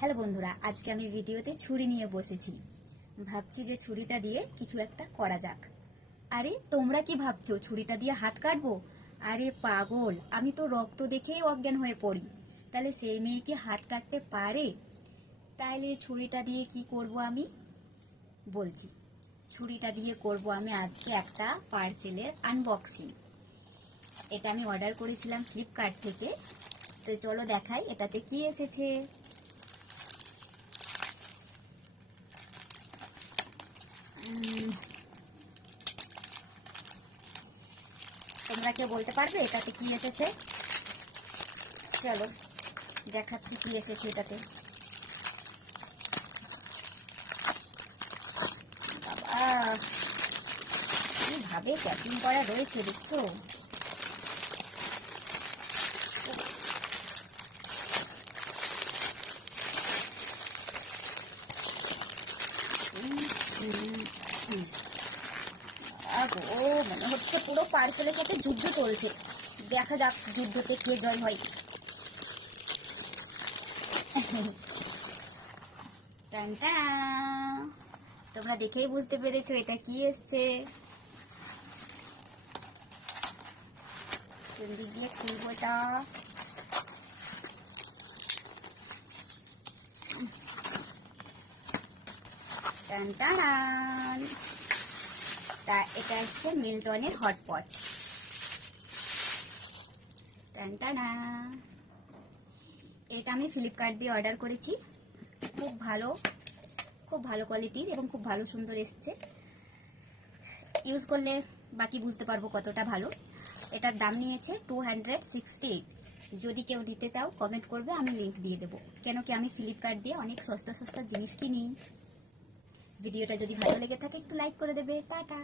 Hello বন্ধুরা, আজকে আমি ভিডিওতে ছুরি নিয়ে বসেছি। ভাবছি যে ছুরিটা দিয়ে কিছু একটা করা যাক। আরে তোমরা কি ভাবছো ছুরিটা দিয়ে হাত কাটবো? আরে পাগল, আমি তো রক্ত দেখেই অজ্ঞান হয়ে পড়ি। তাহলে সেই মেয়ে কি হাত কাটতে পারে? তাইলে ছুরিটা দিয়ে কি করব আমি বলছি। ছুরিটা দিয়ে করব আমি আজকে একটা পার্সেলের আনবক্সিং। এটা আমি অর্ডার করেছিলাম ফ্লিপকার্ট থেকে। তো চলো দেখাই এটাতে কি এসেছে। তোমরা কেউ বলতে পারবে এটাতে কি এসেছে? চলো দেখাচ্ছি কি এসেছে এটাতে। বাবা, কিভাবে প্যাকিং করা রয়েছে দেখছো? ও মনে হচ্ছে পুরো পার্সেলের সাথে যুদ্ধ চলছে। দেখা যাক যুদ্ধতে কে জয় হয়। টানটা, তোমরা দেখেই বুঝতে পেরেছো এটা কি এসছে। কোন দিক দিয়ে খুলবো এটা? টান, তা এটা হচ্ছে মিল্টনের হটপট। টানটানা, এটা আমি ফ্লিপকার্ট দিয়ে অর্ডার করেছি। খুব ভালো কোয়ালিটির এবং খুব ভালো সুন্দর এসছে। ইউজ করলে বাকি বুঝতে পারবো কতটা ভালো। এটার দাম নিয়েছে 268। যদি কেউ নিতে চাও কমেন্ট করবে, আমি লিংক দিয়ে দেবো। কেন কি আমি ফ্লিপকার্ট দিয়ে অনেক সস্তা জিনিস কিনি। ভিডিওটা যদি ভালো লেগে থাকে একটু লাইক করে দেবে। টাটা।